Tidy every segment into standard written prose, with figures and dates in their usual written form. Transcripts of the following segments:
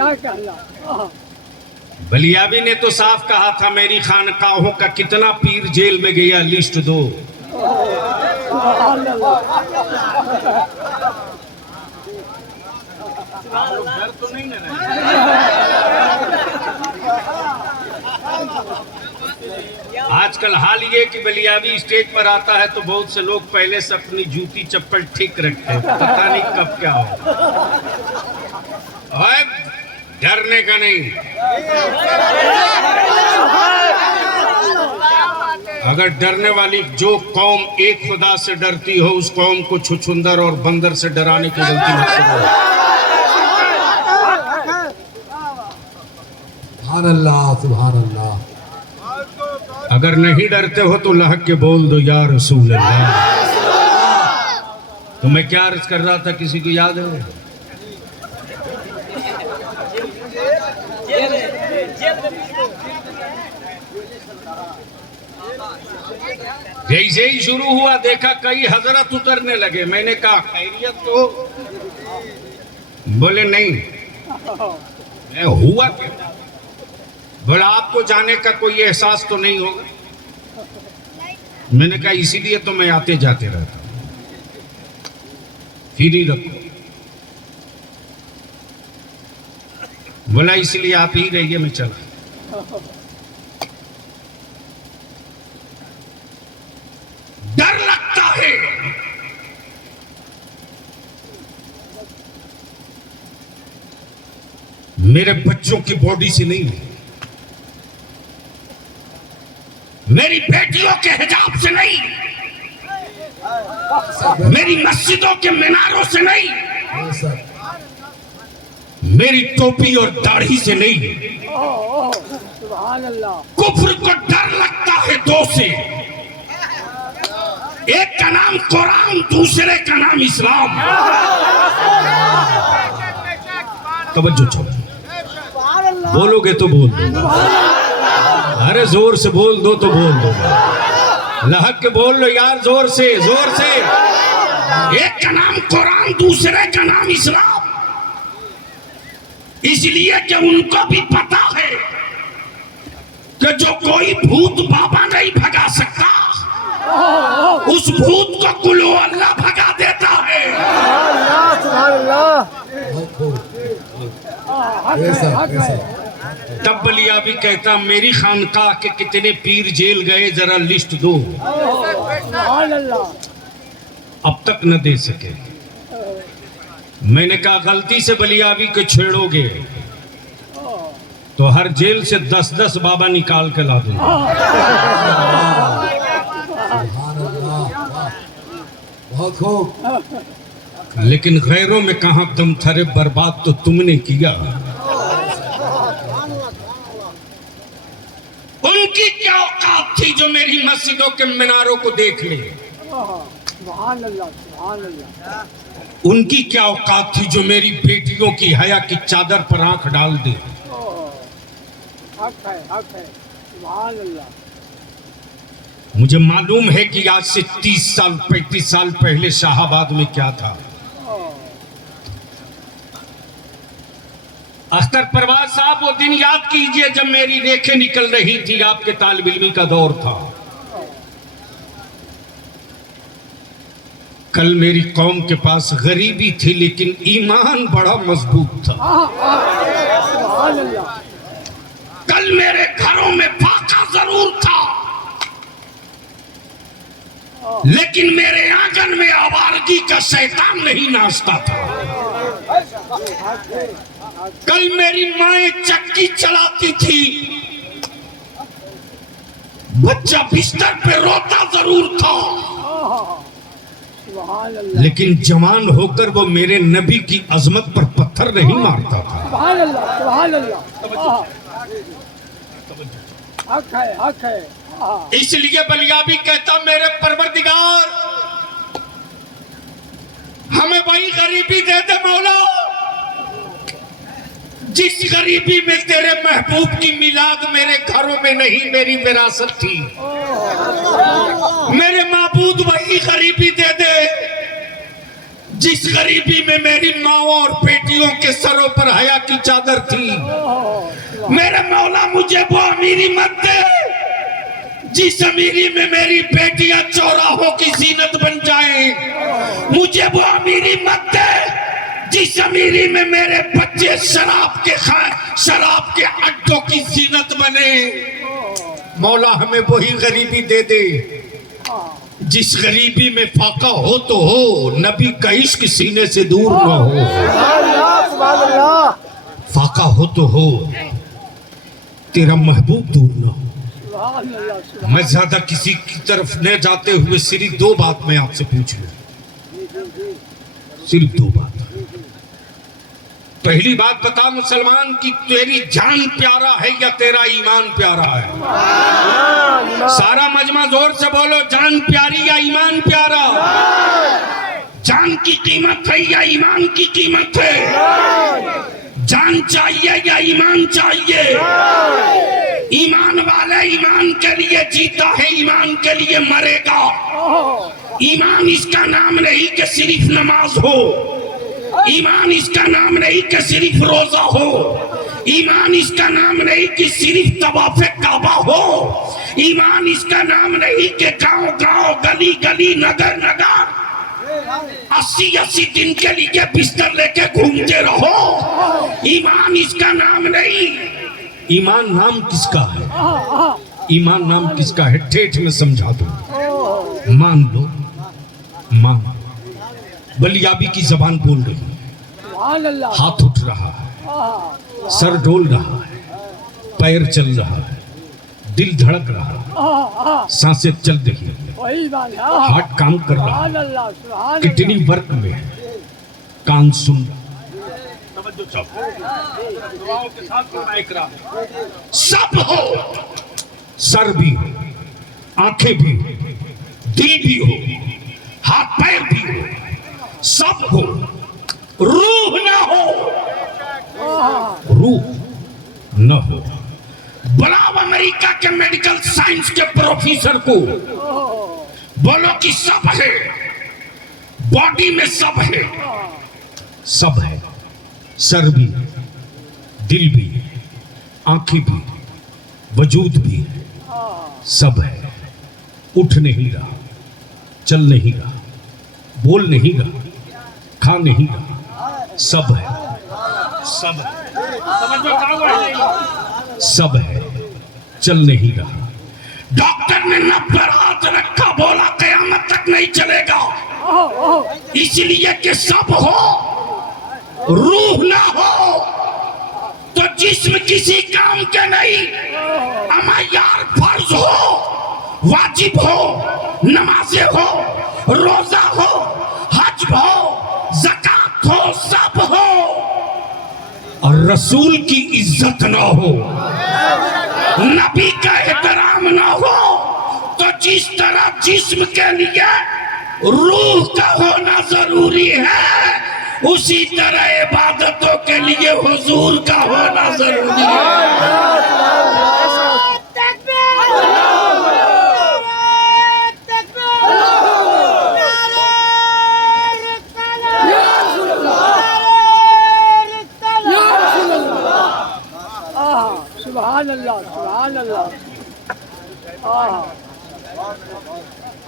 क्या कहना। बलियाबी ने तो साफ कहा था मेरी खानकाहों का कितना पीर जेल में गया लिस्ट दो। आजकल हाल ये कि बलियाबी स्टेज पर आता है तो बहुत से लोग पहले से अपनी जूती चप्पल ठीक रखते हैं, पता नहीं कब क्या हो। डरने का नहीं, अगर डरने वाली जो कौम एक खुदा से डरती हो उस कौम को छुछुंदर और बंदर से डराने की गलती मत करो। सुभान अल्लाह, सुभान अल्लाह। अगर नहीं डरते हो तो लहक के बोल दो या रसूल अल्लाह। तो मैं क्या अर्ज कर रहा था, किसी को याद है? जैसे ही शुरू हुआ देखा कई हजरत उतरने लगे। मैंने कहा खैरियत? तो बोले नहीं। हुआ क्या? बोला आपको जाने का कोई एहसास तो नहीं होगा। मैंने कहा इसीलिए तो मैं आते जाते रहता हूं, फिर ही रखो। बोला इसलिए आप ही रहिए, मैं चला। डर लगता है। मेरे बच्चों की बॉडी से नहीं, मेरी बेटियों के हिजाब से नहीं, मेरी मस्जिदों के मीनारों से नहीं, मेरी टोपी और दाढ़ी से नहीं। कुफ्र को डर लगता है दो से, एक का नाम कुरान, दूसरे का नाम इस्लाम। तवज्जो छोड़ो, बोलोगे तो बोल दो, अरे जोर से बोल दो तो बोल दो, लहक के बोल लो यार, जोर से जोर से। एक का नाम कुरान, दूसरे का नाम इस्लाम। इसलिए कि उनको भी पता है कि जो कोई भूत बाबा नहीं भगा सकता, उस भूत को कुलो अल्लाह भगा देता है। तब बलियाबी कहता मेरी खानकाह के कितने पीर जेल गए जरा लिस्ट दो। अब तक न दे सके। मैंने कहा गलती से बलियाबी को छेड़ोगे तो हर जेल से 10-10 बाबा निकाल के ला दूंगा। बहुत खूब। लेकिन गैरों में कहां दम थरे, बर्बाद तो तुमने किया। उनकी क्या औकात थी जो मेरी मस्जिदों के मीनारों को देख ले? उनकी क्या औकात थी जो मेरी बेटियों की हया की चादर पर आंख डाल दे? मुझे मालूम है कि आज से 30 साल 35 साल पहले शाहाबाद में क्या था। अख्तर परवाज साहब, वो दिन याद कीजिए जब मेरी रेखें निकल रही थी, आपके तालिब इल्मी का दौर था। कल मेरी कौम के पास गरीबी थी लेकिन ईमान बड़ा मजबूत था। कल मेरे घरों में फाका जरूर था लेकिन मेरे आंगन में आवारगी का शैतान नहीं नाचता था। कल मेरी माएं चक्की चलाती थी, बच्चा बिस्तर पे रोता जरूर था लेकिन जवान होकर वो मेरे नबी की अजमत पर पत्थर नहीं मारता था। इसलिए बलियाबी कहता मेरे परवरदिगार हमें वही गरीबी दे दे मौला जिस गरीबी में तेरे महबूब की मिलाद मेरे घरों में नहीं मेरी विरासत थी। मेरे माबूद वही गरीबी दे दे जिस गरीबी में मेरी माओ और बेटियों के सरों पर हया की चादर थी, मेरे मौला मुझे वो अमीरी मत दे जिस अमीरी में मेरी बेटियां चौराहों की जीनत बन जाएं। मुझे वो अमीरी मत दे जिस अमीरी में मेरे बच्चे शराब के अड्डों की जीनत बने। मौला हमें वही गरीबी दे दे जिस गरीबी में फाका हो तो हो, नबी का इश्क सीने से दूर ना हो। फाका हो तो हो, तेरा महबूब दूर ना हो। मैं ज्यादा किसी की तरफ न जाते हुए सिर्फ दो बात मैं आपसे पूछ लूं, सिर्फ दो बात। पहली बात बता मुसलमान की तेरी जान प्यारा है या तेरा ईमान प्यारा है? सारा मजमा जोर से बोलो, जान प्यारी या ईमान प्यारा? जान की कीमत है या ईमान की कीमत है? जान चाहिए या ईमान चाहिए? ईमान वाला ईमान के लिए जीता है, ईमान के लिए मरेगा। ईमान इसका नाम नहीं कि सिर्फ नमाज हो, ईमान इसका नाम नहीं कि सिर्फ रोजा हो, ईमान इसका नाम नहीं कि सिर्फ तवाफ़े काबा हो, ईमान इसका नाम नहीं कि गांव गांव गली गली नगर नगर 80-80 दिन के लिए बिस्तर लेके घूमते रहो। ईमान इसका नाम नहीं। ईमान नाम किसका है? ईमान नाम किसका है? ठेठ में समझा दो। मान लो, मान बलियाबी की जबान बोल रही है, हाथ उठ रहा है, सर डोल रहा है, पैर चल रहा है, दिल धड़क रहा है, सांसें चल रही है, हार्ट काम कर रहा है, किडनी वर्क में है, कान सुन रहा है, सब हो, सर भी हो, आंखें भी हो, दिल भी हो, हाथ पैर भी हो, सब हो, रूह ना हो, रूह न हो। बुलाओ अमेरिका के मेडिकल साइंस के प्रोफेसर को, बोलो कि सब है, बॉडी में सब है, सब है, सर भी, दिल भी, आंखें भी, वजूद भी, सब है। उठ नहीं रहा, चल नहीं रहा, बोल नहीं रहा, खा नहीं रहा, सब है, सब है, सब है, चल नहीं रहा। डॉक्टर ने नब पर हाथ रखा, बोला कयामत तक नहीं चलेगा, इसलिए कि सब हो, रूह ना हो तो जिस्म किसी काम के नहीं। अमा यार फर्ज हो, वाजिब हो, नमाज़ें हो, रोजा हो, हज हो, ज़कात हो, सब हो, और रसूल की इज्जत ना हो, नबी का एहतराम ना हो, तो जिस तरह जिस्म के लिए रूह का होना जरूरी है, उसी तरह इबादतों के लिए हुजूर का होना जरूरी है। सुभान अल्लाह, सुभान अल्लाह।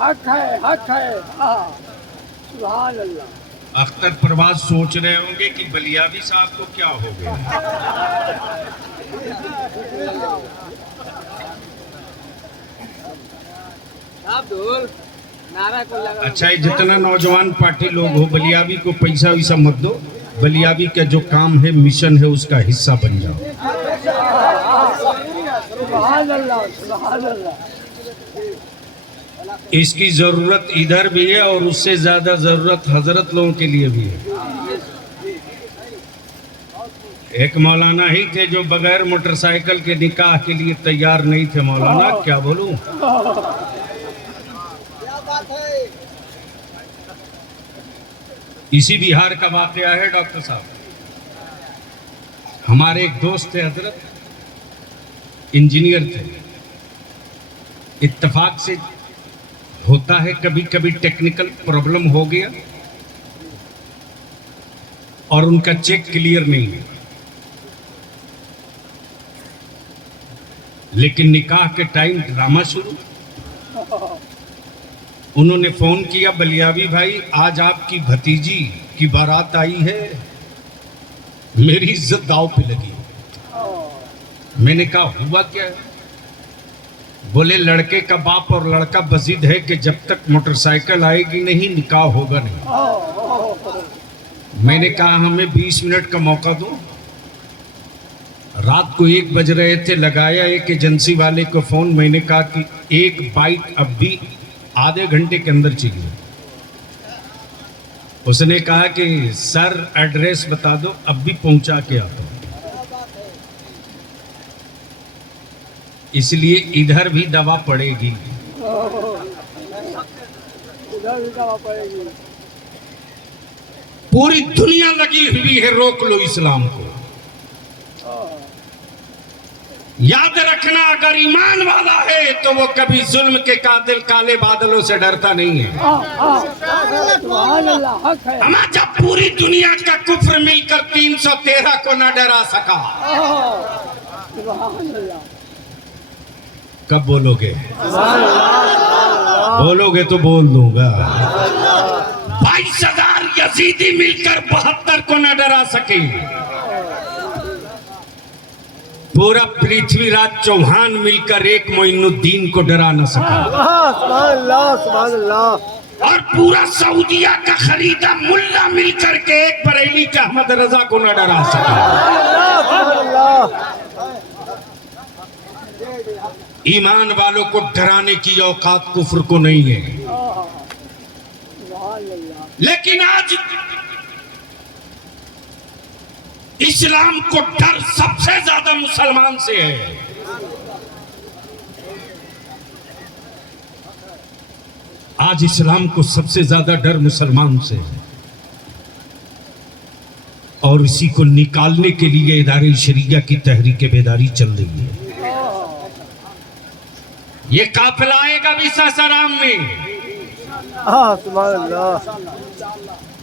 हक है, हक है। सुभान अल्लाह। अख्तर प्रवास सोच रहे होंगे कि बलियावी साहब को क्या हो गया। अच्छा, जितना नौजवान पार्टी लोग हो, बलियावी को पैसा वैसा मत दो, बलियावी का जो काम है, मिशन है, उसका हिस्सा बन जाओ। सुभान अल्लाह, सुभान अल्लाह। इसकी जरूरत इधर भी है और उससे ज्यादा जरूरत हजरत लोगों के लिए भी है। एक मौलाना ही थे जो बगैर मोटरसाइकिल के निकाह के लिए तैयार नहीं थे। मौलाना क्या बोलूं, इसी बिहार का वाकया है डॉक्टर साहब। हमारे एक दोस्त थे हजरत, इंजीनियर थे। इत्तेफाक से होता है कभी कभी टेक्निकल प्रॉब्लम हो गया, और उनका चेक क्लियर नहीं है, लेकिन निकाह के टाइम ड्रामा शुरू। उन्होंने फोन किया, बलियावी भाई आज आपकी भतीजी की बारात आई है, मेरी इज्जत दांव पे लगी। मैंने कहा हुआ क्या है? बोले लड़के का बाप और लड़का बजिद है कि जब तक मोटरसाइकिल आएगी नहीं निकाह होगा नहीं। मैंने कहा हमें 20 मिनट का मौका दो। रात को 1 बज रहे थे, लगाया एक एजेंसी वाले को फोन। मैंने कहा कि एक बाइक अब भी आधे घंटे के अंदर चाहिए। उसने कहा कि सर एड्रेस बता दो, अब भी पहुंचा के आता हूं। इसलिए इधर भी दवा पड़ेगी। इधर भी दवा पड़ेगी। पूरी दुनिया लगी हुई है, रोक लो इस्लाम को। याद रखना, अगर ईमान वाला है तो वो कभी जुल्म के कातिल काले बादलों से डरता नहीं है। सुभान अल्लाह, हक है। हमें जब पूरी दुनिया का कुफ्र मिलकर 313 को न डरा सका, सुभान अल्लाह। कब बोलोगे? बोलोगे तो बोल दूंगा। 22,000 यजीदी मिलकर 72 को न डरा सके। पूरा पृथ्वीराज चौहान मिलकर एक मोइनुद्दीन को डरा न सका। सुभान अल्लाह, सुभान अल्लाह। और पूरा सऊदिया का खरीदा मुल्ला मिलकर के एक बरेली के अहमद रजा को न डरा सका। ईमान वालों को डराने की औकात कुफ्र को नहीं है। लेकिन आज इस्लाम को डर सबसे ज्यादा मुसलमान से है। आज इस्लाम को सबसे ज्यादा डर मुसलमान से है, और इसी को निकालने के लिए इदारे शरिया की तहरीक बेदारी चल रही है। ये काफिला आएगा भी सासाराम में। सुभान अल्लाह।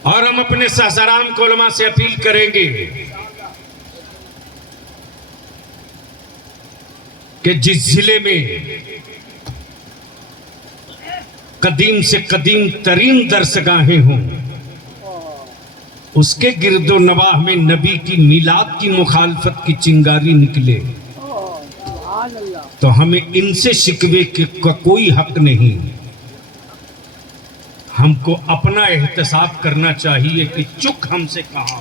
और हम अपने सासाराम को उलमा से अपील करेंगे कि जिस जिले में कदीम से कदीम तरीन दरसगाहें हों, उसके गिरदो नवाह में नबी की मिलाद की मुखालफत की चिंगारी निकले, तो हमें इनसे शिकवे का कोई हक नहीं। हमको अपना एहतसाब करना चाहिए कि चुक हमसे कहा।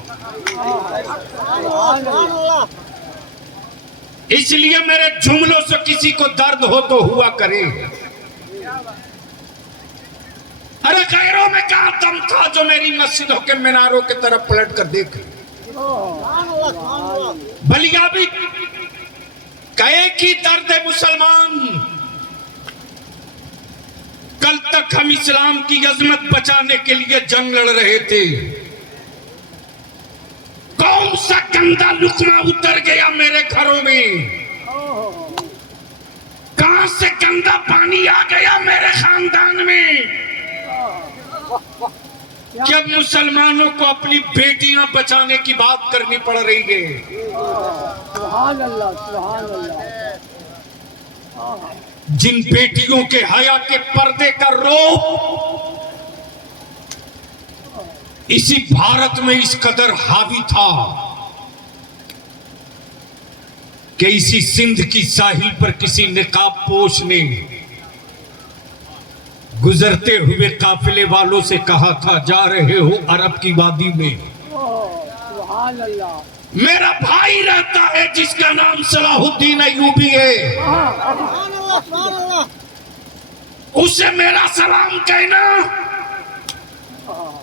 इसलिए मेरे जुमलों से किसी को दर्द हो तो हुआ करे। अरे गैरों में कहा दम था जो मेरी मस्जिदों के मीनारों की तरफ पलट कर देख। बलियाबी कहे कि दर्द है मुसलमान। कल तक हम इस्लाम की अजमत बचाने के लिए जंग लड़ रहे थे। कौन सा गंदा लुकमा उतर गया मेरे घरों में? कहां से गंदा पानी आ गया मेरे खानदान में? जब मुसलमानों को अपनी बेटियां बचाने की बात करनी पड़ रही है। सुभान अल्लाह, सुभान अल्लाह। जिन बेटियों के हया के पर्दे का रोब इसी भारत में इस कदर हावी था कि इसी सिंध की साहिल पर किसी निकाब पोश ने गुजरते हुए काफिले वालों से कहा था, जा रहे हो अरब की वादी में। सुभान अल्लाह। मेरा भाई रहता है जिसका नाम सलाहुद्दीन अय्यूबी है, उसे मेरा सलाम कहना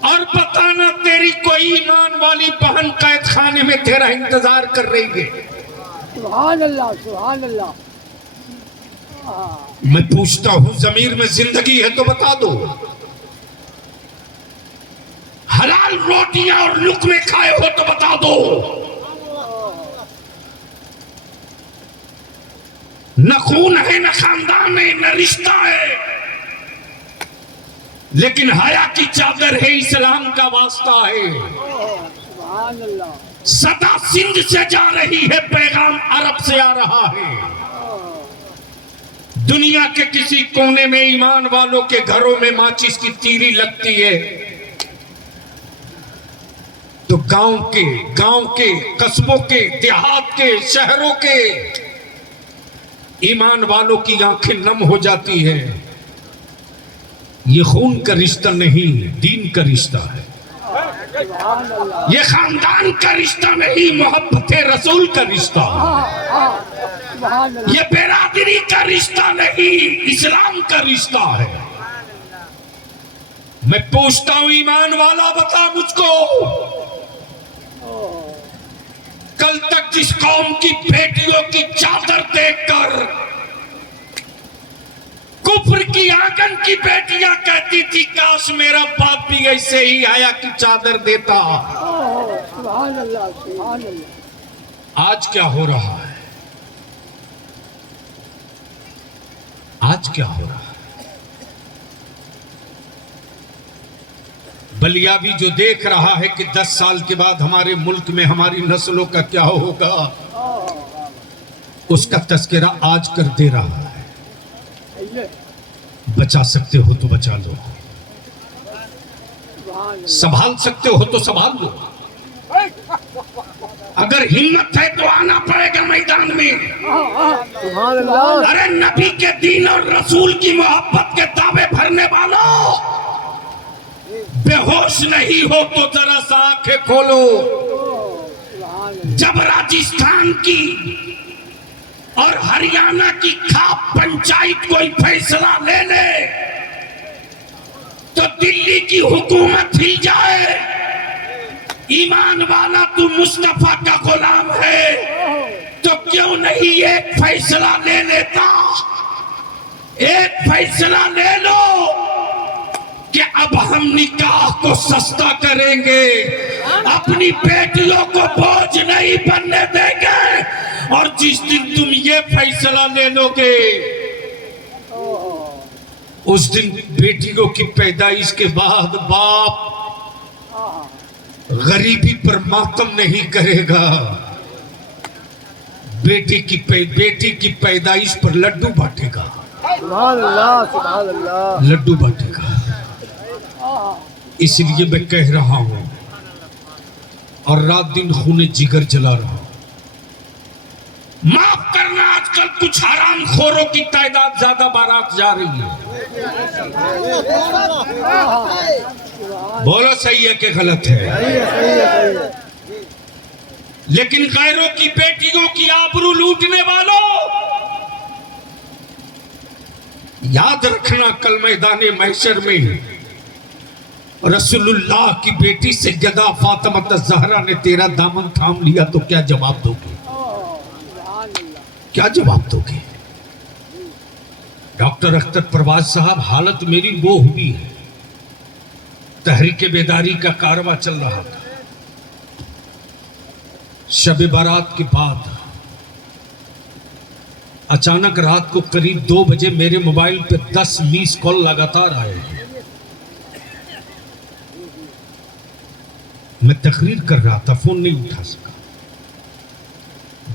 और बताना तेरी कोई ईमान वाली बहन कैद खाने में तेरा इंतजार कर रही है। सुभान अल्लाह, सुभान अल्लाह। मैं पूछता हूं, जमीर में जिंदगी है तो बता दो। हलाल रोटियां और लुकमे खाए हो तो बता दो। न खून है, न खानदान है, न रिश्ता है, लेकिन हया की चादर है, इस्लाम का वास्ता है। सुभान अल्लाह। सदा सिंध से जा रही है, पैगाम अरब से आ रहा है। दुनिया के किसी कोने में ईमान वालों के घरों में माचिस की तीली लगती है तो गांव के कस्बों के, देहात के, शहरों के ईमान वालों की आंखें नम हो जाती है। ये खून का रिश्ता नहीं, दीन का रिश्ता है। सुभान अल्लाह। ये खानदान का रिश्ता नहीं, मोहब्बत रसूल का रिश्ता है। सुभान अल्लाह। ये बेरादरी का रिश्ता नहीं, इस्लाम का रिश्ता है। मैं पूछता हूं ईमान वाला, बता मुझको, कल तक जिस कौम की बेटियों की चादर देखकर कुफ्र की आंगन की बेटियां कहती थी काश मेरा बाप भी ऐसे ही आया की चादर देता, सुभान अल्लाह। सुभान अल्लाह। आज क्या हो रहा है? आज क्या हो रहा है? बलिया भी जो देख रहा है कि 10 साल के बाद हमारे मुल्क में हमारी नस्लों का क्या होगा, उसका तस्करा आज कर दे रहा है। बचा सकते हो तो बचा लो, संभाल सकते हो तो संभाल लो। अगर हिम्मत है तो आना पड़ेगा मैदान में। सुभान अल्लाह। अरे नबी के दीन और रसूल की मोहब्बत के दावे भरने वालों, बेहोश नहीं हो तो जरा सा आंखें खोलो। जब राजस्थान की और हरियाणा की खाप पंचायत कोई फैसला ले ले तो दिल्ली की हुकूमत हिल जाए। ईमान वाला तू मुस्तफा का गुलाम है तो क्यों नहीं एक फैसला ले लेता? एक फैसला ले लो कि अब हम निकाह को सस्ता करेंगे, अपनी बेटियों को बोझ नहीं बनने देंगे। और जिस दिन तुम ये फैसला ले लोगे उस दिन बेटियों की पैदाइश के बाद बाप गरीबी पर मातम नहीं करेगा, बेटी की पैदाइश पर लड्डू बांटेगा। सुभान अल्लाह। सुभान अल्लाह। लड्डू बांटेगा। इसलिए मैं कह रहा हूं और रात दिन खूने जिगर जला रहा हूं, माफ करना आजकल कुछ हराम खोरों की तादाद ज्यादा बारात जा रही है। बोलो सही है कि गलत है? लेकिन गैरों की बेटियों की आबरू लूटने वालों, याद रखना कल मैदाने महशर में रसूलुल्लाह की बेटी सैयदा फातिमा ज़हरा ने तेरा दामन थाम लिया तो क्या जवाब दोगे? क्या जवाब दोगे? डॉक्टर अख्तर परवाज साहब, हालत मेरी वो हुई है, तहरीके बेदारी का कारवां चल रहा था। शब बारात के बाद अचानक रात को करीब 2 बजे मेरे मोबाइल पे 10 मिस कॉल लगातार आए हैं। मैं तकरीर कर रहा था, फोन नहीं उठा सका।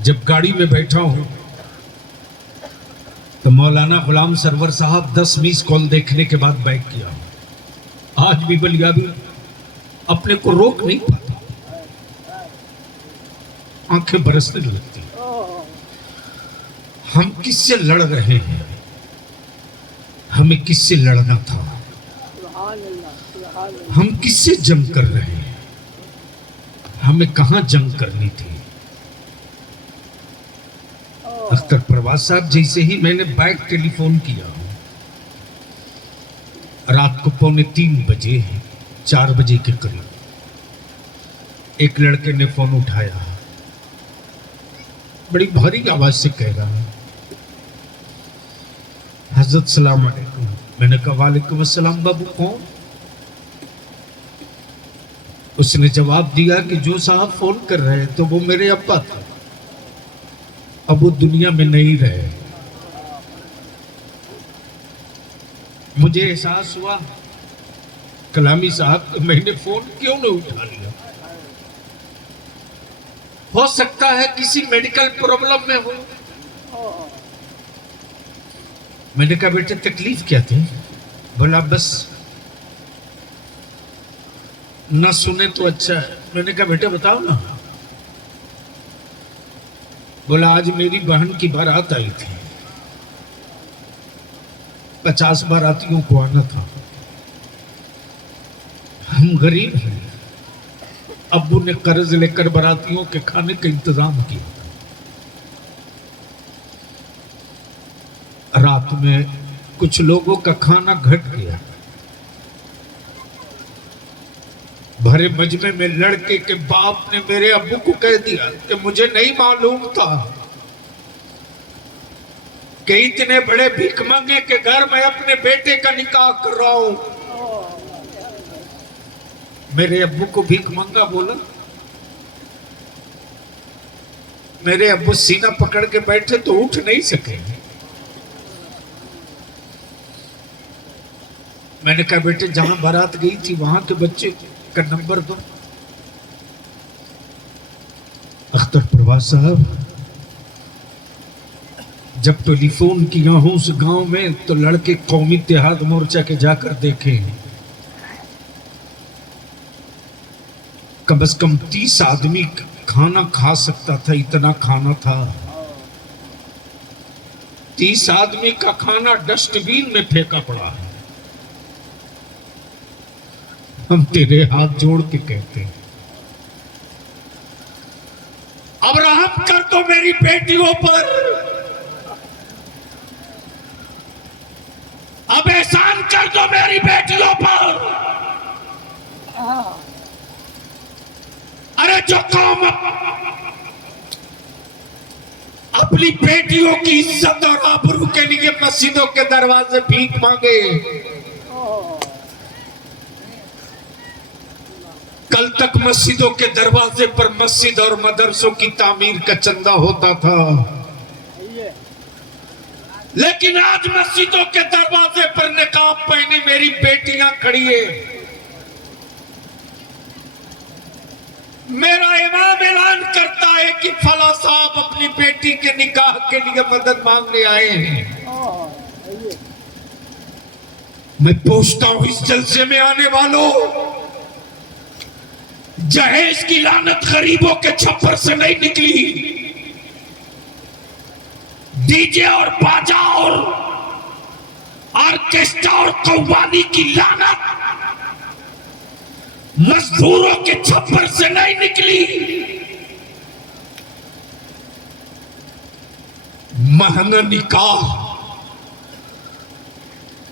जब गाड़ी में बैठा हूं तो मौलाना गुलाम सरवर साहब 10 मिस कॉल देखने के बाद बैक किया। आज भी बलिया भी अपने को रोक नहीं पाता, आंखें बरसने लगती। हम किससे लड़ रहे हैं? हमें किससे लड़ना था? हम किससे जंग कर रहे हैं? हमें कहां जंग करनी थी? अख्तर परवाज साहब, जैसे ही मैंने बैक टेलीफोन किया, रात को 2:45 बजे, 4 बजे के करीब एक लड़के ने फोन उठाया, बड़ी भारी आवाज से कह रहा है, हजरत सलाम अलैकुम। मैंने कहा वालेकुम अस्सलाम, बाबू कौन? उसने जवाब दिया कि जो साहब फोन कर रहे हैं तो वो मेरे अब्बा थे, अब वो दुनिया में नहीं रहे। मुझे एहसास हुआ कलामी साहब, मैंने फोन क्यों नहीं उठा लिया। हो सकता है किसी मेडिकल प्रॉब्लम में हो। मैंने कहा बेटे तकलीफ क्या थी? बोला बस ना सुने तो अच्छा है। मैंने कहा बेटे बताओ ना। बोला आज मेरी बहन की बारात आई थी, 50 बारातियों को आना था। हम गरीब हैं, अब्बू ने कर्ज लेकर बारातियों के खाने का इंतजाम किया। रात में कुछ लोगों का खाना घट गया। भरे मजमे में लड़के के बाप ने मेरे अब्बू को कह दिया कि मुझे नहीं मालूम था कि इतने बड़े भिखमंगे के घर में अपने बेटे का निकाह कर रहा हूं। मेरे अब्बू को भिखमंगा बोला। मेरे अब्बू सीना पकड़ के बैठे तो उठ नहीं सके। मैंने कहा बेटे जहां बारात गई थी वहां के बच्चे का नंबर दो। अख्तर परवाज साहब जब टेलीफोन किया हूं उस गांव में तो लड़के कौमी इत्तेहाद मोर्चा के जाकर देखे, कम से कम 30 आदमी खाना खा सकता था, इतना खाना था। 30 आदमी का खाना डस्टबिन में फेंका पड़ा है। हम तेरे हाथ जोड़ के कहते हैं अब रहम कर दो मेरी बेटियों पर, अब एहसान कर दो मेरी बेटियों पर। अरे जो कौम अपनी बेटियों की इज्जत और आबरू के लिए मस्जिदों के दरवाजे भीख मांगे, कल तक मस्जिदों के दरवाजे पर मस्जिद और मदरसों की तामीर का चंदा होता था, लेकिन आज मस्जिदों के दरवाजे पर निकाब पहने मेरी बेटियां खड़ी है। मेरा इमाम ऐलान करता है कि फला साहब अपनी बेटी के निकाह के लिए मदद मांगने आए हैं। मैं पूछता हूं इस जलसे में आने वालों, जहेज की लानत गरीबों के छप्पर से नहीं निकली, डीजे और बाजा और ऑर्केस्ट्रा और कव्वाली की लानत मजदूरों के छप्पर से नहीं निकली। महंगा निकाह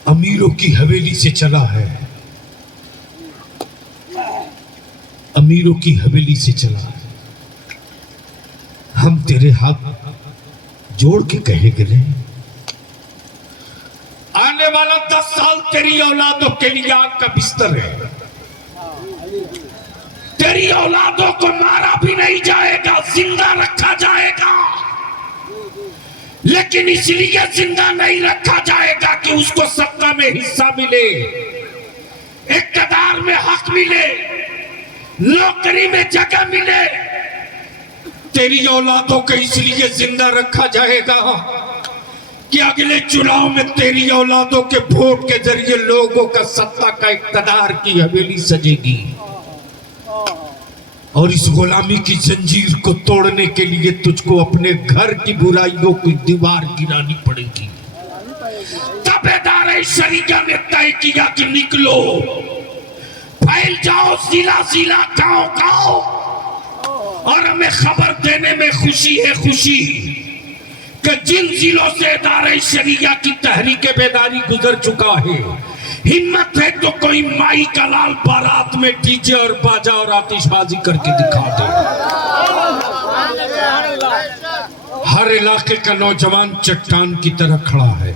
अमीरों की हवेली से चला है, अमीरों की हवेली से चला है। हम तेरे हाथ जोड़ के कहेंगे नहीं, आने वाला 10 साल तेरी औलादों के लिए आग का बिस्तर है। तेरी औलादों को मारा भी नहीं जाएगा, जिंदा रखा जाएगा, लेकिन इसलिए जिंदा नहीं रखा जाएगा कि उसको सत्ता में हिस्सा मिले, इक़्तिदार में हक मिले, नौकरी में जगह मिले। तेरी औलादों को इसलिए जिंदा रखा जाएगा कि अगले चुनाव में तेरी औलादों के वोट के जरिए लोगों का सत्ता का इक़्तिदार की हवेली सजेगी, और इस गुलामी की जंजीर को तोड़ने के लिए तुझको अपने घर की बुराइयों की दीवार गिरानी पड़ेगी। ताबेदार शरीयत ने तय किया कि निकलो, फैल जाओ जिला जिला गांव गांव, और हमें खबर देने में खुशी है खुशी कि जिन जिलों से इदारे शरिया की तहरीके बेदारी गुजर चुका है, हिम्मत है तो कोई माई का लाल बारात में डीजे और बाजा और आतिशबाजी करके दिखा दे। हर इलाके का नौजवान चट्टान की तरह खड़ा है।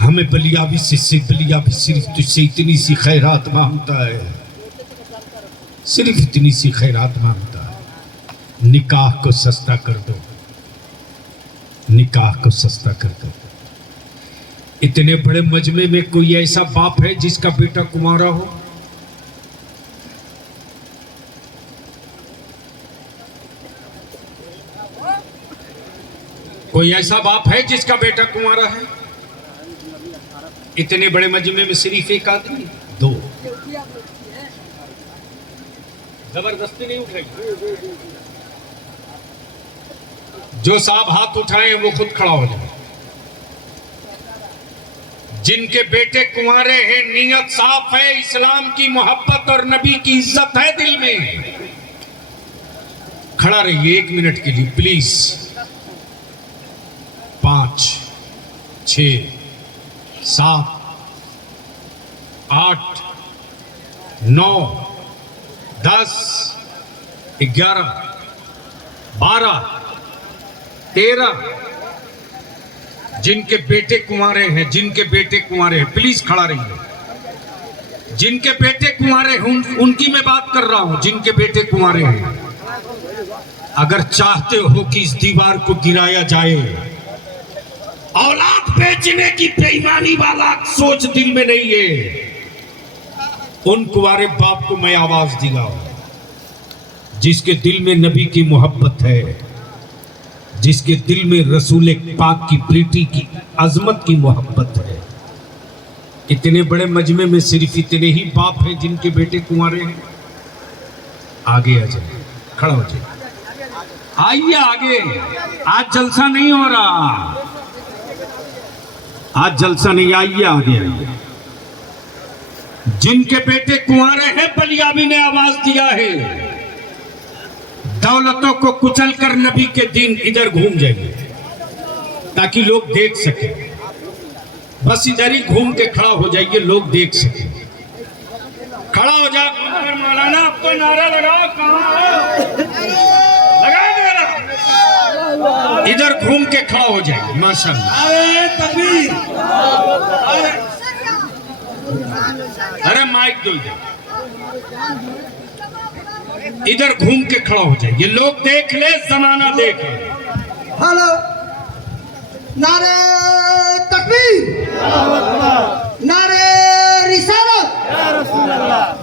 हमें बलियाबी से बलियाबी सिर्फ तुझसे इतनी सी खैरात मांगता है, सिर्फ इतनी सी खैरात मांगता है। निकाह को सस्ता कर दो, निकाह को सस्ता कर दो। इतने बड़े मजमे में कोई ऐसा बाप है जिसका बेटा कुंवारा हो? कोई ऐसा बाप है जिसका बेटा कुंवारा है? इतने बड़े मजमे में सिर्फ एक आदमी, दो। जबरदस्ती नहीं उठाई। जो साहब हाथ उठाए वो खुद खड़ा हो जाए। जिनके बेटे कुंवारे हैं, नीयत साफ है, इस्लाम की मोहब्बत और नबी की इज्जत है दिल में, खड़ा रहिए 1 मिनट के लिए प्लीज। 5 6 7 8 9 10 11 12 13। जिनके बेटे कुंवारे हैं, जिनके बेटे कुंवारे हैं, प्लीज खड़ा रहिए। जिनके बेटे कुंवारे हैं उनकी मैं बात कर रहा हूं। जिनके बेटे कुंवारे हैं, अगर चाहते हो कि इस दीवार को गिराया जाए, औलाद बेचने की बेईमानी वाला सोच दिल में नहीं है, उन कुंवारे बाप को मैं आवाज दिलाऊं जिसके दिल में नबी की मोहब्बत है, जिसके दिल में रसूल पाक की प्रीति की अजमत की मोहब्बत है। इतने बड़े मजमे में सिर्फ इतने ही बाप हैं जिनके बेटे कुंवारे हैं। आगे आ जाए, खड़ा हो जाए, आइए आगे। आज जलसा नहीं हो रहा, आज जलसा नहीं, आइए आगे आइए। जिनके बेटे कुंवारे हैं, बलियाबी ने आवाज दिया है, दौलतों को कुचल कर नबी के दिन इधर घूम जाएंगे ताकि लोग देख सके। बस इधर ही घूम के खड़ा हो जाइए, लोग देख सके। खड़ा हो जा मौलाना, अब तो नारा लगाओ, कहां हो? लगाओ नारा। इधर घूम के खड़ा हो जाइए, माशाअल्लाह। अरे तकबीर। अरे माइक दो इधर घूम के खड़ा हो जाए, ये लोग देख ले, जमाना देख ले। हेलो, नारे तकबीर, नारे रिसालत,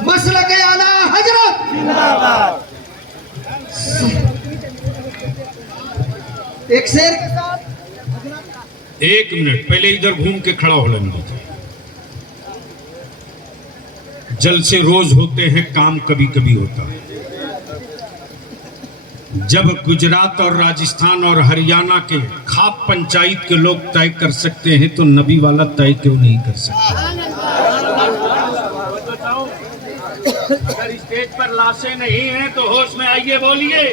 मसलक आला हजरत। एक शेर के साथ 1 मिनट पहले इधर घूम के खड़ा हो लेंगे। जलसे रोज होते हैं, काम कभी कभी होता है। जब गुजरात और राजस्थान और हरियाणा के खाप पंचायत के लोग तय कर सकते हैं तो नबी वाला तय क्यों नहीं कर सकता? अगर स्टेज पर लाशें नहीं हैं तो होश में आइए, बोलिए।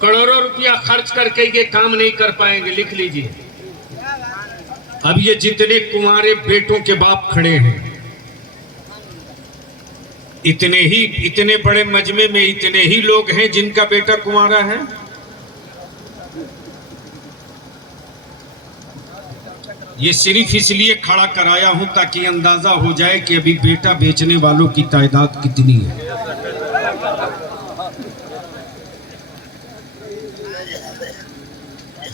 करोड़ों रुपया खर्च करके ये काम नहीं कर पाएंगे, लिख लीजिए। अब ये जितने कुंवारे बेटों के बाप खड़े हैं, इतने बड़े मजमे में इतने ही लोग हैं जिनका बेटा कुंवारा है। ये सिर्फ इसलिए खड़ा कराया हूं ताकि अंदाजा हो जाए कि अभी बेटा बेचने वालों की तादाद कितनी है।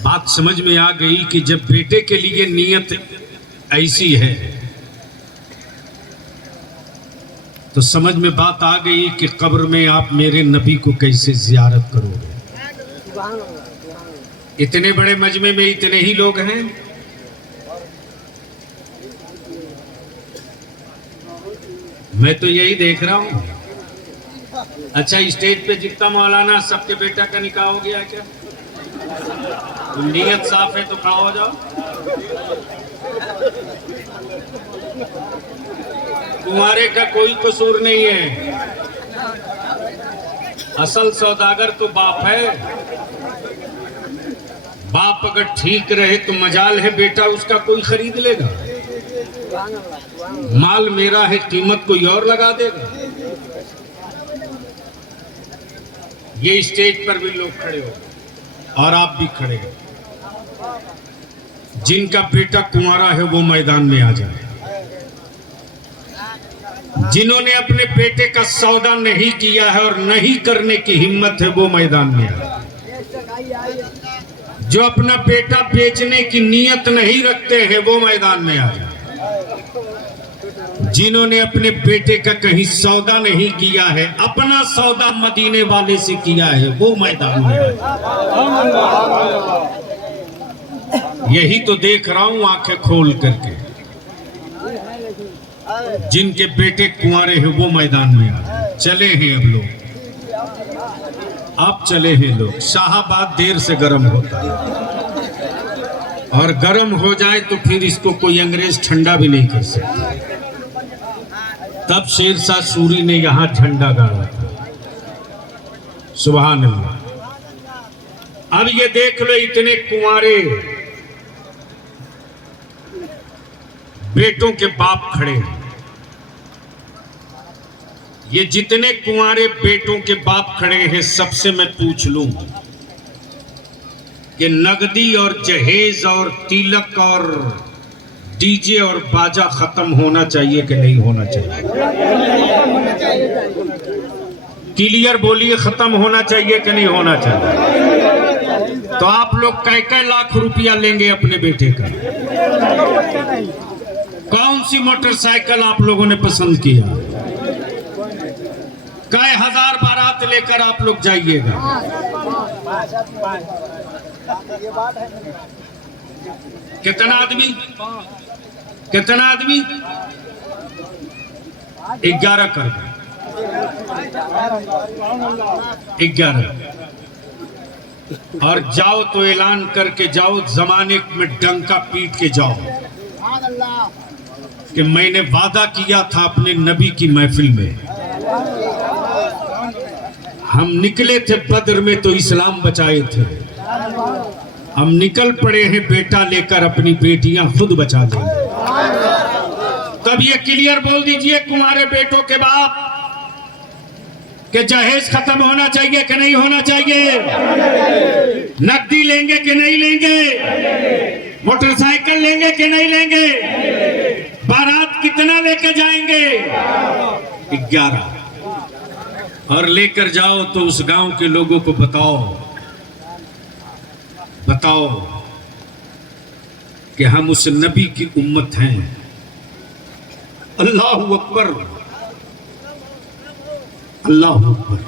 बात समझ में आ गई कि जब बेटे के लिए नीयत ऐसी है तो समझ में बात आ गई कि कब्र में आप मेरे नबी को कैसे जियारत करोगे। इतने बड़े मजमे में इतने ही लोग हैं। मैं तो यही देख रहा हूं। अच्छा, स्टेज पे जितना मौलाना, सबके बेटा का निकाह हो गया क्या? तो नीयत साफ है तो खड़ा हो जाओ। कुंवारे का कोई कसूर नहीं है, असल सौदागर तो बाप है। बाप अगर ठीक रहे तो मजाल है बेटा उसका कोई खरीद लेगा। माल मेरा है, कीमत कोई और लगा देगा। ये स्टेज पर भी लोग खड़े हो और आप भी खड़े हो। जिनका बेटा कुंवारा है वो मैदान में आ जाए। जिन्होंने अपने बेटे का सौदा नहीं किया है और नहीं करने की हिम्मत है वो मैदान में आए। जो अपना बेटा बेचने की नीयत नहीं रखते हैं वो मैदान में आ जाए। जिन्होंने अपने बेटे का कहीं सौदा नहीं किया है, अपना सौदा मदीने वाले से किया है, वो मैदान में है। यही तो देख रहा हूं आंखें खोल करके, जिनके बेटे कुंवारे हैं वो मैदान में आ चले हैं। अब लोग अब चले हैं लोग। शाहाबाद देर से गर्म होता है, और गर्म हो जाए तो फिर इसको कोई अंग्रेज ठंडा भी नहीं कर सकता। तब शेरशाह सूरी ने यहां झंडा गाड़ा था। सुभान अल्लाह। अब ये देख लो, इतने कुंवारे बेटों के बाप खड़े हैं। ये जितने कुंवारे बेटों के बाप खड़े हैं, सबसे मैं पूछ लूं कि नगदी और जहेज और तिलक और डीजे और बाजा खत्म होना चाहिए कि नहीं होना चाहिए? क्लियर बोलिए, खत्म होना चाहिए कि नहीं होना चाहिए? तो आप लोग कै लाख रुपया लेंगे अपने बेटे का? कौन सी मोटरसाइकिल आप लोगों ने पसंद किया? कई हजार बारात लेकर आप लोग जाइएगा? कितना आदमी? कितना आदमी? 11 कर दो। 11। और जाओ तो ऐलान करके जाओ, जमाने में डंका पीट के जाओ कि मैंने वादा किया था अपने नबी की महफिल में। हम निकले थे बद्र में तो इस्लाम बचाए थे, हम निकल पड़े हैं बेटा लेकर, अपनी बेटियां खुद बचा लेंगे। तब ये क्लियर बोल दीजिए कुंवारे बेटों के बाप कि जहेज खत्म होना चाहिए कि नहीं होना चाहिए? नकदी लेंगे कि नहीं लेंगे? मोटरसाइकिल लेंगे कि नहीं लेंगे? बारात कितना लेके जाएंगे? 11। और लेकर जाओ तो उस गांव के लोगों को बताओ कि हम उस नबी की उम्मत हैं। अल्लाहु अकबर, अल्लाहु अकबर।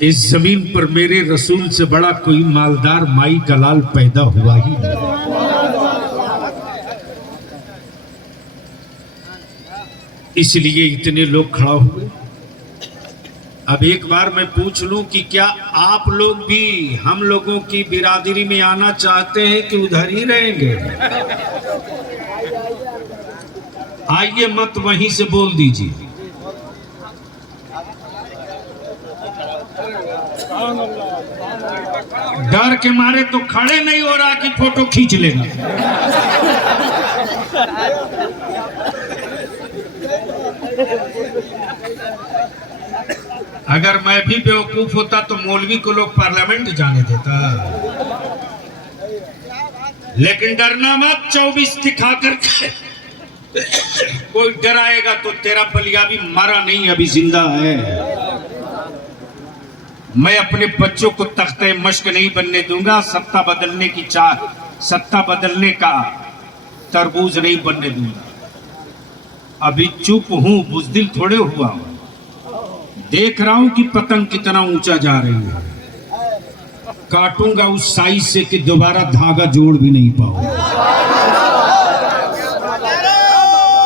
इस जमीन पर मेरे रसूल से बड़ा कोई मालदार माई का लाल पैदा हुआ ही नहीं। इसलिए इतने लोग खड़ा हुए। अब एक बार मैं पूछ लूं कि क्या आप लोग भी हम लोगों की बिरादरी में आना चाहते हैं कि उधर ही रहेंगे? आइए, मत वहीं से बोल दीजिए। डर के मारे तो खड़े नहीं हो रहा कि फोटो खींच लेना। अगर मैं भी बेवकूफ होता तो मौलवी को लोग पार्लियामेंट जाने देता। लेकिन डरना मत, 24 दिखाकर कोई डराएगा तो तेरा बलिया भी मरा नहीं, अभी जिंदा है। मैं अपने बच्चों को तख्ते मश्क नहीं बनने दूंगा, सत्ता बदलने की सत्ता बदलने का तरबूज नहीं बनने दूंगा। अभी चुप हूं, बुज़दिल थोड़े हुआ हूं। देख रहा हूं कि पतंग कितना ऊंचा जा रही है। काटूंगा उस साइज से कि दोबारा धागा जोड़ भी नहीं पाऊंगा।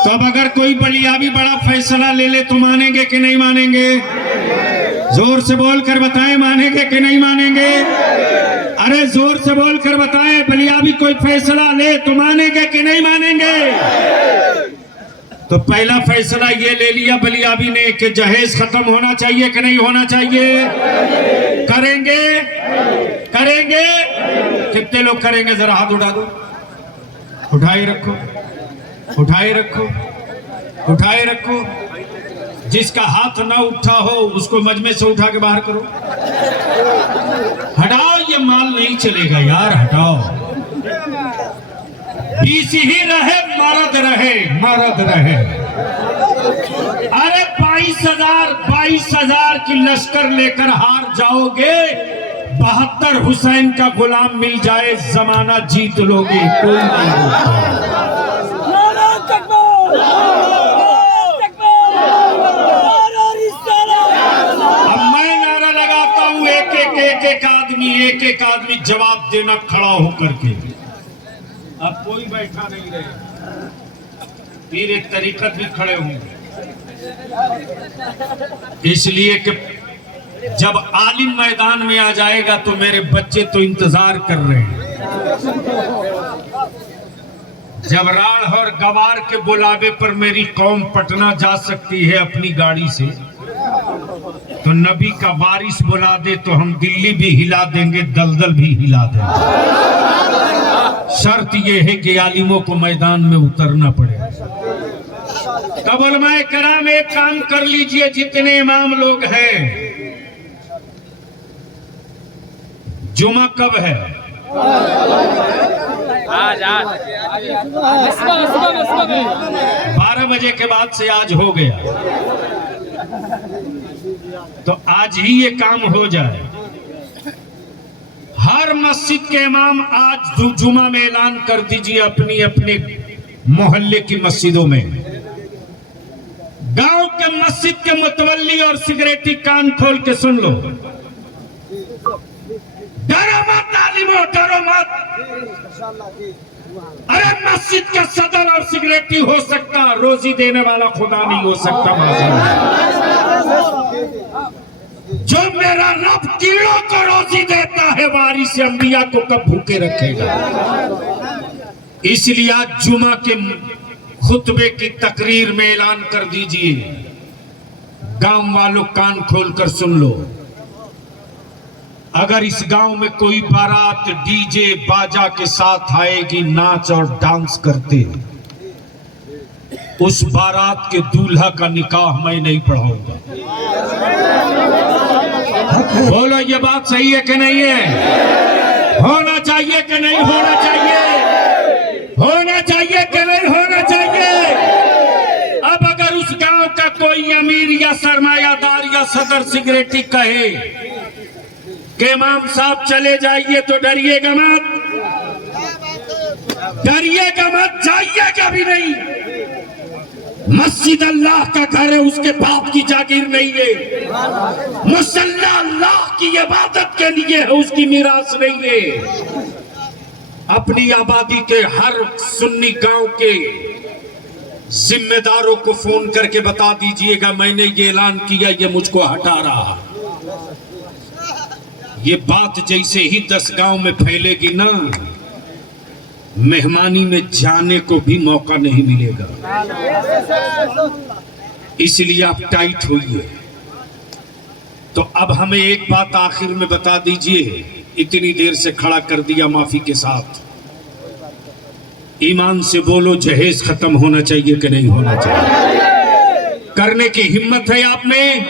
तब अगर कोई बलियाबी बड़ा फैसला ले ले तो मानेंगे कि नहीं मानेंगे? जोर से बोल कर बताएं, मानेंगे कि नहीं मानेंगे? अरे जोर से बोल कर बताएं, बलियाबी कोई फैसला ले तो मानेंगे कि नहीं मानेंगे? तो पहला फैसला ये ले लिया बलियाबी ने कि जहेज खत्म होना चाहिए कि नहीं होना चाहिए? करेंगे? करेंगे? कितने लोग करेंगे? जरा हाथ उठा दो। उठाए रखो, उठाए रखो, उठाए रखो। जिसका हाथ ना उठा हो उसको मजमे से उठा के बाहर करो। हटाओ, ये माल नहीं चलेगा यार, हटाओ। 20 ही रहे, मर्द रहे, मर्द रहे। अरे 22,000 की लश्कर लेकर हार जाओगे, 72 हुसैन का गुलाम मिल जाए, जमाना जीत लोगे, कोई नहीं रोकता। अब मैं नारा लगाता हूं, एक एक आदमी जवाब देना खड़ा होकर के। अब कोई बैठा नहीं रहे, पीर एक तरीकत भी खड़े होंगे, इसलिए कि जब आलिम मैदान में आ जाएगा तो मेरे बच्चे तो इंतजार कर रहे हैं। जब राढ़ और गवार के बुलावे पर मेरी कौम पटना जा सकती है अपनी गाड़ी से, तो नबी का वारिस बुला दे तो हम दिल्ली भी हिला देंगे, दलदल भी हिला देंगे। शर्त यह है कि आलिमों को मैदान में उतरना पड़ेगा। तब उलमाए कराम एक काम कर लीजिए, जितने इमाम लोग हैं, जुमा कब है? आज 12 बजे के बाद से आज हो गया, तो आज ही ये काम हो जाए। हर मस्जिद के इमाम आज जुमा में ऐलान कर दीजिए अपनी अपनी मोहल्ले की मस्जिदों में। गांव के मस्जिद के मुतवल्ली और सिगरेटी कान खोल के सुन लो, डरो मत आलिमो, डरो मत। अरे मस्जिद का सदर और सिगरेटी हो सकता, रोजी देने वाला खुदा नहीं हो सकता। जो मेरा रब कीड़ों को रोजी देता है, वारिस अंबिया को कब भूखे रखेगा? इसलिए आज जुमा के खुतबे की तकरीर में ऐलान कर दीजिए, गांव वालों कान खोलकर सुन लो, अगर इस गांव में कोई बारात डीजे बाजा के साथ आएगी नाच और डांस करते, उस बारात के दूल्हा का निकाह मैं नहीं पढ़ाऊंगा। बोलो, ये बात सही है कि नहीं है? होना चाहिए कि नहीं होना चाहिए? होना चाहिए कि नहीं होना चाहिए? अब अगर उस गांव का कोई अमीर या सरमायादार या सदर सिगरेटी कहे कि इमाम साहब चले जाइए, तो डरिएगा मत, डरिएगा मत, जाइएगा भी नहीं। मस्जिद अल्लाह का घर है, उसके बाप की जागीर नहीं है। मुसल्ला अल्लाह की इबादत के लिए है, उसकी मिरास नहीं है। अपनी आबादी के हर सुन्नी गांव के जिम्मेदारों को फोन करके बता दीजिएगा, मैंने ये ऐलान किया, ये मुझको हटा रहा। ये बात जैसे ही 10 गांव में फैलेगी ना, मेहमानी में जाने को भी मौका नहीं मिलेगा। इसलिए आप टाइट होइए। तो अब हमें एक बात आखिर में बता दीजिए, इतनी देर से खड़ा कर दिया माफी के साथ, ईमान से बोलो, जहेज खत्म होना चाहिए कि नहीं होना चाहिए? करने की हिम्मत है आप में?